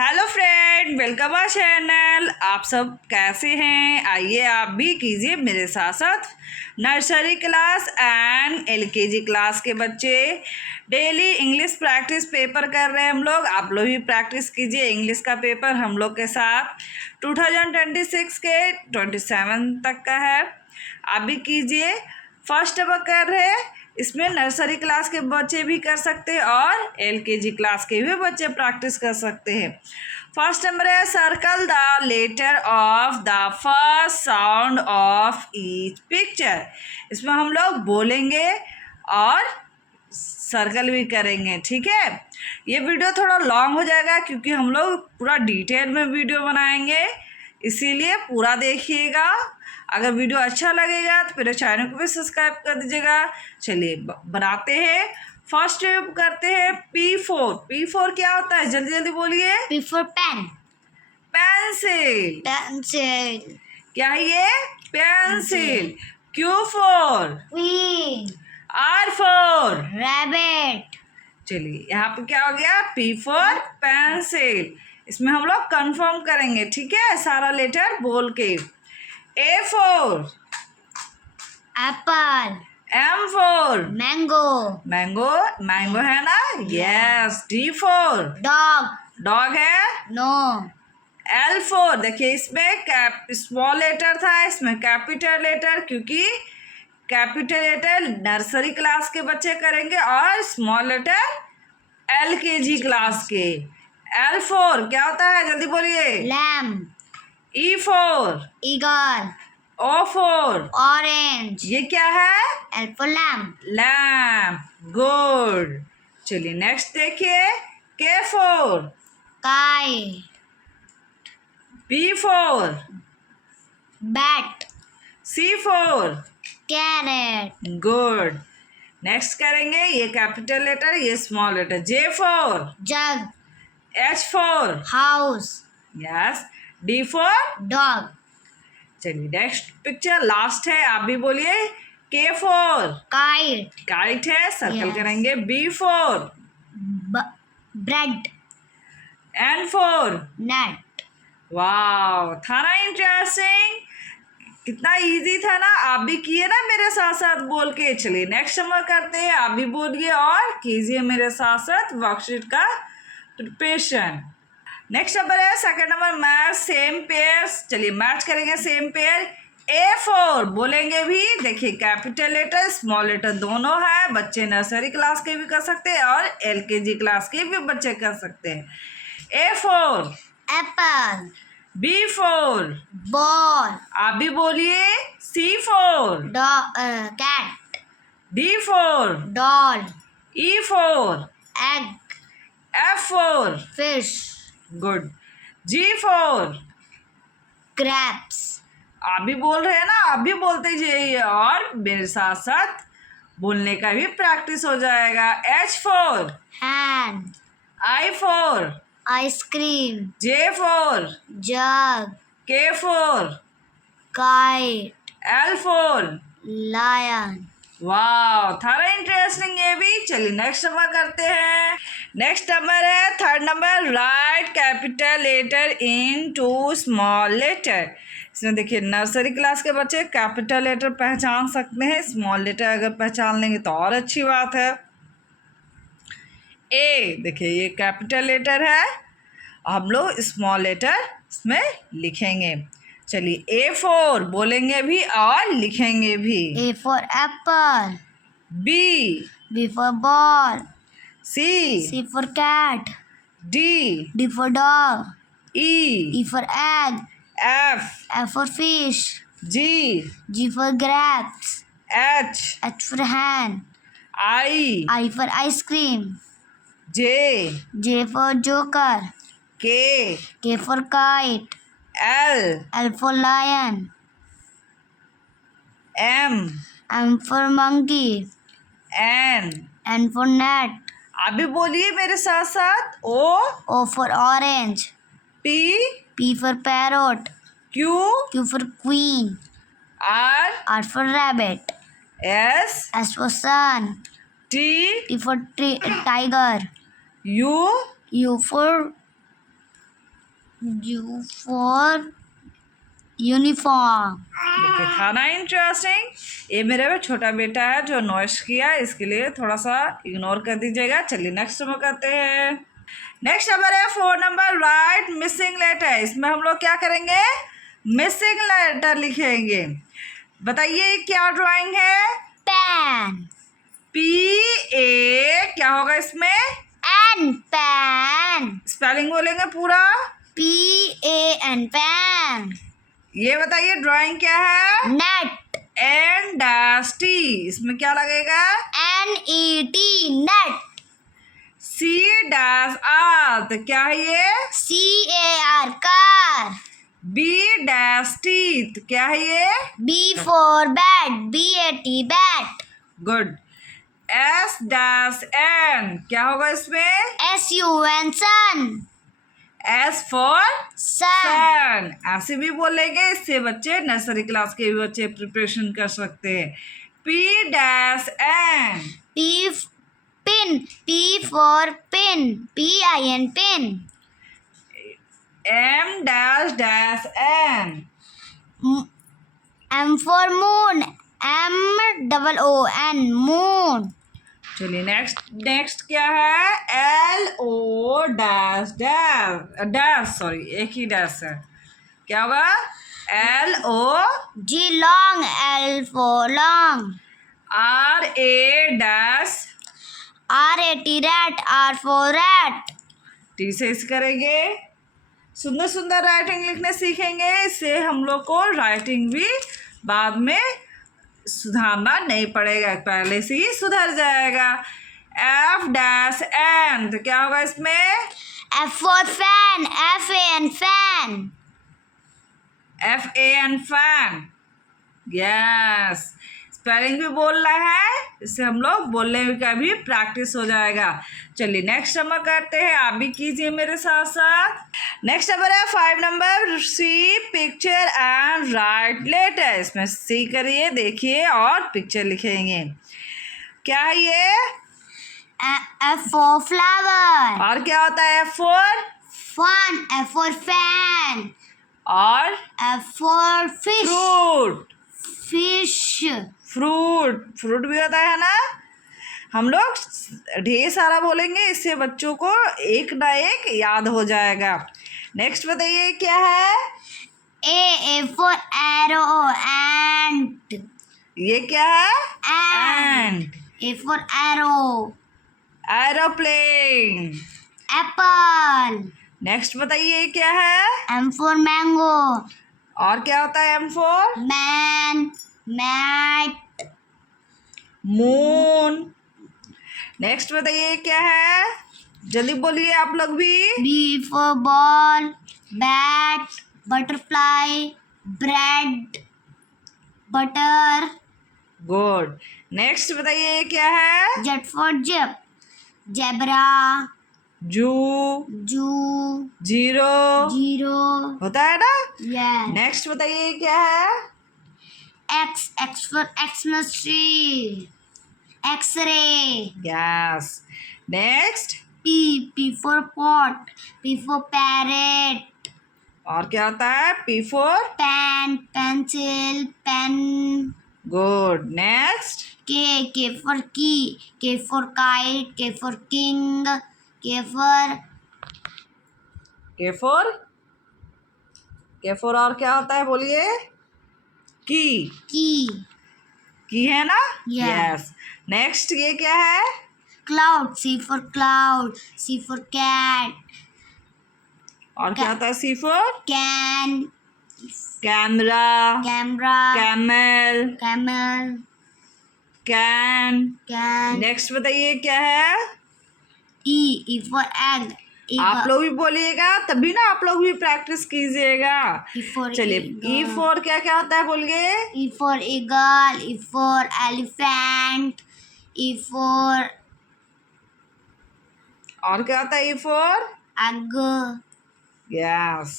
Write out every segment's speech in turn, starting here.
Hello friend, welcome our channel. आप सब कैसे हैं? आइए आप भी कीजिए मेरे साथ साथ। Nursery class and LKG class के बच्चे डेली इंग्लिश प्रैक्टिस पेपर कर रहे हैं हम लोग। आप लोग भी प्रैक्टिस कीजिए इंग्लिश का पेपर हम लोग के साथ। 2026 के 27 तक का है, आप भी कीजिए। फर्स्ट अब कर रहे हैं, इसमें नर्सरी क्लास के बच्चे भी कर सकते हैं और एलकेजी क्लास के भी बच्चे प्रैक्टिस कर सकते हैं। फर्स्ट नंबर है circle the letter of the first sound of each picture. इसमें हम लोग बोलेंगे और सर्कल भी करेंगे, ठीक है। ये वीडियो थोड़ा लॉन्ग हो जाएगा क्योंकि हम लोग पूरा डिटेल में वीडियो बनाएंगे, इसीलिए पूरा देखिएगा। अगर वीडियो अच्छा लगेगा तो मेरे चैनल को भी सब्सक्राइब कर दीजिएगा। चलिए बनाते हैं। फर्स्ट करते हैं P4। P4 क्या होता है? जल्दी जल्दी बोलिए। P for pen. Pencil. Pencil. क्या है ये? Pencil. Q4। Queen. R4। Rabbit. चलिए यहाँ पे क्या हो गया? P4 pencil. इसमें हम लोग कंफर्म करेंगे, ठीक है, सारा लेटर बोल के। A4। Apple. M4। Mango. Mango है ना? यस। D4। Dog. डॉग है? No. L4। देखिए इसमें स्मॉल लेटर था, इसमें कैपिटल लेटर, क्योंकि कैपिटल लेटर नर्सरी क्लास के बच्चे करेंगे और स्मॉल लेटर एलकेजी क्लास के। L4 क्या होता है? जल्दी बोलिए। Lamb. E4। Eagle. O4। Orange. ये क्या है? L for lamb. Lamp. Good. चलिए नेक्स्ट देखिए। K4। Kite. B4। Bat. C4। Carrot. गुड। नेक्स्ट करेंगे, ये कैपिटल लेटर, ये small letter. J4। Jug. H4। House. Yes. D4। Dog. चलिए नेक्स्ट पिक्चर लास्ट है, आप भी बोलिए। K4। Kite. काइट है, सर्कल Yes. करेंगे। B4। Bread. N4। Nut. वाह, था ना इंटरेस्टिंग? कितना इजी था ना? आप भी किए ना मेरे साथ साथ बोल के। चलिए नेक्स्ट नंबर करते हैं, आप भी बोलिए और कीजिए मेरे साथ साथ वर्कशीट का प्रिपरेशन। नेक्स्ट नंबर है second number, match same pairs. चलिए मैच करेंगे सेम पेयर। A4 बोलेंगे भी। देखिए कैपिटल लेटर स्मॉल लेटर दोनों है, बच्चे नर्सरी क्लास के भी कर सकते हैं और एलकेजी क्लास के भी बच्चे कर सकते हैं। A4। Apple. B4। Ball. आप भी बोलिए। C4। Dog. Cat. D4। Doll. E4। Egg. F4। Fish. Good. G4। Crabs. आप भी बोल रहे हैं ना, आप भी बोलते जाइए और मेरे साथ साथ बोलने का भी प्रैक्टिस हो जाएगा। H4। Hand. I4। Ice cream. J4। Jug. K4। Kite. L4। Lion. वाह, था ना इंटरेस्टिंग ये भी। चलिए नेक्स्ट नंबर करते हैं। नेक्स्ट नंबर है third number, right capital letter into small letter. इसमें देखिए नर्सरी क्लास के बच्चे कैपिटल लेटर पहचान सकते हैं, स्मॉल लेटर अगर पहचान लेंगे तो और अच्छी बात है। ए देखिए ये कैपिटल लेटर है, हम लोग स्मॉल लेटर इसमें लिखेंगे। चलिए A4 बोलेंगे भी और लिखेंगे भी। A for apple. B। B for ball. C। C for cat. D। D for dog. E। E for egg. F। F for fish. G। G for grapes. H। H for hand. I। I for ice cream. J। J for joker. K। K for kite. L। L for lion. M। M for monkey. N। N for net. आप भी बोलिए मेरे साथ साथ। O। O for orange. P। P for parrot. Q। Q for queen. R। R for rabbit. S। S for sun. T। T for tiger. U। U for U for uniform. देखिए था ना interesting. ये मेरा छोटा बेटा है जो noise किया, इसके लिए थोड़ा सा इग्नोर कर दीजिएगा। चलिए नेक्स्ट नंबर करते हैं। नेक्स्ट नंबर है 4 नंबर, राइट मिसिंग लेटर। इसमें हम लोग क्या करेंगे, मिसिंग लेटर लिखेंगे। बताइए क्या ड्राइंग है। Pen. PA क्या होगा इसमें, N. Pen. स्पेलिंग बोलेंगे पूरा। PAN. Pen. ये बताइए ड्राइंग क्या है। Net. N-T, इसमें क्या लगेगा। NET. Net. C-R, तो क्या है ये। CAR. Car. B-T, तो क्या है ये। B for bat. BAT. Bat. Good. S-N क्या होगा इसमें। SUN. Sun. S for Sun. सन। ऐसे भी बोलेंगे, इससे बच्चे नर्सरी क्लास के भी बच्चे प्रिपरेशन कर सकते हैं। P-N Pin. P for pin. PIN. Pin. M-N M for moon. MOON. Moon. चलिए नेक्स्ट क्या है। L-O सॉरी एक ही डैश है, क्या होगा। L-O G long. L for long. R-A RAT. Rat. R for rat. T से इस करेंगे। सुंदर सुंदर राइटिंग लिखने सीखेंगे, इससे हम लोग को राइटिंग भी बाद में सुधारना नहीं पड़ेगा, पहले से ही सुधर जाएगा। F-N तो क्या होगा इसमें। F for fan. FAN. Fan. F-A-N fan. Yes, spelling भी बोलना है, इससे हम लोग बोलने का भी प्रैक्टिस हो जाएगा। चलिए नेक्स्ट नंबर करते हैं, आप भी कीजिए मेरे साथ साथ। नेक्स्ट नंबर है 5 नंबर, see picture and write letter. इसमें सी करिए, देखिए और पिक्चर लिखेंगे। क्या है ये। F for flower. और क्या होता है F for Fun. F for fan. और F for fish. Fruit. Fish. Fruit भी होता है ना। हम लोग ढेर सारा बोलेंगे, इससे बच्चों को एक ना एक याद हो जाएगा। नेक्स्ट बताइए क्या है। A for arrow. Ant. ये क्या है। Ant. A for arrow. Aeroplane. Apple. Next बताइए क्या है। M for mango. और क्या होता है M for Man. Mat. Moon. Next बताइए क्या है, जल्दी बोलिए आप लोग भी। B for ball. Bat. Butterfly. Bread. Butter. Good. Next बताइए क्या है। Z for zip. Zebra. जू। Zoo. Zero Zero. होता है ना। Yes. नेक्स्ट बताइए क्या है। X for X-ray. X-ray. Yes. Next P for pot. P for parrot. और क्या होता है P for Pen. Pencil. Pen. Good. Next K for key. K for kite. K for king. K for और क्या होता है बोलिए। की key. है ना। Yeah. यस। नेक्स्ट ये क्या है। Cloud. C for cloud. C for cat. और क्या होता है C for Can. Camera. Camera. Camel. Camel. Can. Can. Next बताइए क्या है। E for egg. आप लोग भी बोलिएगा, तभी ना आप लोग भी प्रैक्टिस कीजिएगा। E for चलिए E eagle. for क्या क्या होता है बोलिए। E for eagle. E for elephant. E for और क्या होता है E for egg. यस।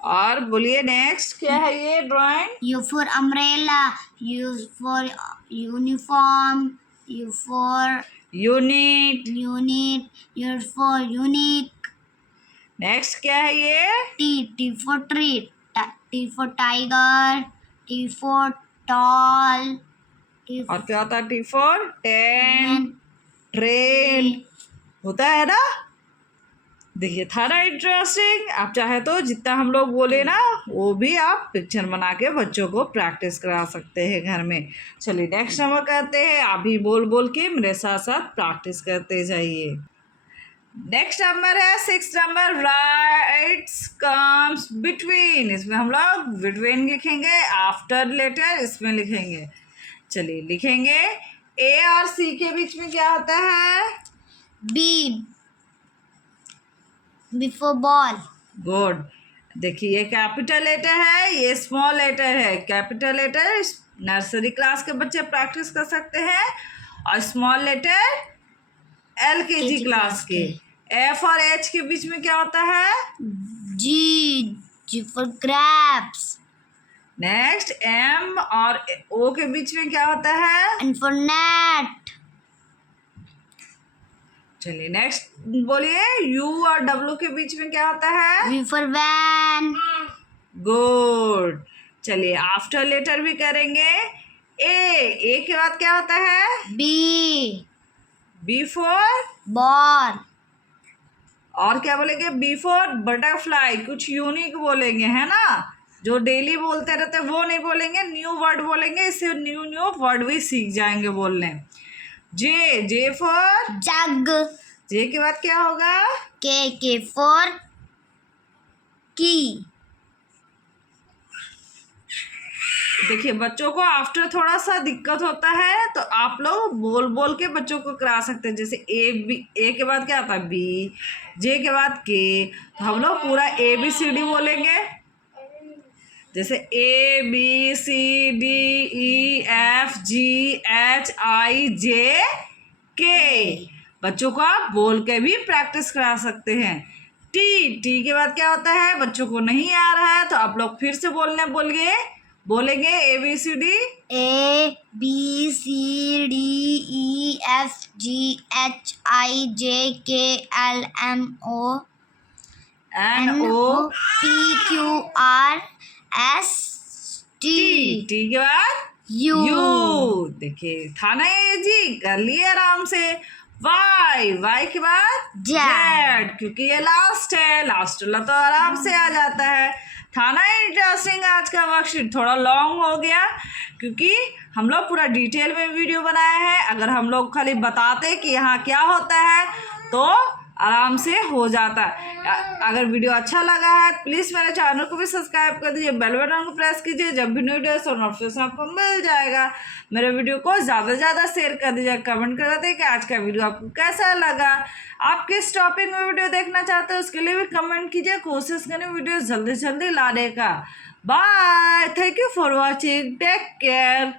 और बोलिए नेक्स्ट क्या है ये drawing. U for umbrella. U for uniform. U for unit. unit. U for unique. Next क्या है ये? T for tree. T for tiger. T for tall. T और क्या होता है टी फॉर? टेन, ट्रेन होता है ना। देखिए था ना इंटरेस्टिंग। आप चाहे तो जितना हम लोग बोले ना वो भी आप पिक्चर बना के बच्चों को प्रैक्टिस करा सकते हैं घर में। चलिए नेक्स्ट नंबर करते हैं। आप भी बोल बोल के मेरे साथ साथ प्रैक्टिस करते जाइए। नेक्स्ट नंबर है 6 नंबर, राइट्स कम्स बिटवीन। इसमें हम लोग बिटवीन लिखेंगे, आफ्टर लेटर इसमें लिखेंगे। चलिए लिखेंगे। ए और सी के बीच में क्या होता है? B. Before ball. गुड। देखिए ये कैपिटल लेटर है, ये स्मॉल लेटर है। कैपिटल लेटर नर्सरी क्लास के बच्चे प्रैक्टिस कर सकते हैं और स्मॉल लेटर एलकेजी क्लास के। एफ और एच के बीच में क्या होता है? G. G for grapes. Next M और ओ के बीच में क्या होता है? N for net. चलिए नेक्स्ट बोलिए। यू और डब्ल्यू के बीच में क्या होता है? V for van. गुड। चलिए आफ्टर लेटर भी करेंगे। ए के बाद क्या होता है? B. B for? Ball. और क्या बोलेंगे? B for butterfly. कुछ यूनिक बोलेंगे है ना, जो डेली बोलते रहते हैं वो नहीं बोलेंगे, न्यू वर्ड बोलेंगे। इससे न्यू न्यू वर्ड भी सीख जाएंगे बोलने। J for? Jug. जे के बाद क्या होगा? K for key. देखिए बच्चों को आफ्टर थोड़ा सा दिक्कत होता है तो आप लोग बोल बोल के बच्चों को करा सकते हैं। जैसे ए के बाद क्या आता है? बी, जे के बाद के, तो हम लोग पूरा ABCD बोलेंगे। जैसे ABCDEFGHIJK। बच्चों को आप बोल के भी प्रैक्टिस करा सकते हैं। टी के बाद क्या होता है? बच्चों को नहीं आ रहा है तो आप लोग फिर से बोलेंगे ABCD। ABCDEFGHIJKLMNOPQRST. टी के बाद U. देखिए था ना ये जी, कर लिए आराम से। वाई के बाद जेड, क्योंकि ये लास्ट है, लास्ट वाला तो आराम से आ जाता है। था ना इंटरेस्टिंग। आज का वर्कशीट थोड़ा लॉन्ग हो गया क्योंकि हम लोग पूरा डिटेल में वीडियो बनाया है। अगर हम लोग खाली बताते कि यहाँ क्या होता है तो आराम से हो जाता है। अगर वीडियो अच्छा लगा है प्लीज़ मेरे चैनल को भी सब्सक्राइब कर दीजिए, बेल बटन को प्रेस कीजिए, जब भी न्यू वीडियो नोटिफिकेशन आपको मिल जाएगा। मेरे वीडियो को ज़्यादा से ज़्यादा शेयर कर दीजिए, कमेंट कर दें कि आज का वीडियो आपको कैसा लगा। आप किस टॉपिक में वीडियो देखना चाहते हैं उसके लिए भी कमेंट कीजिए, कोशिश करें वीडियो जल्दी से जल्दी लाने का। Bye, thank you for watching, take care.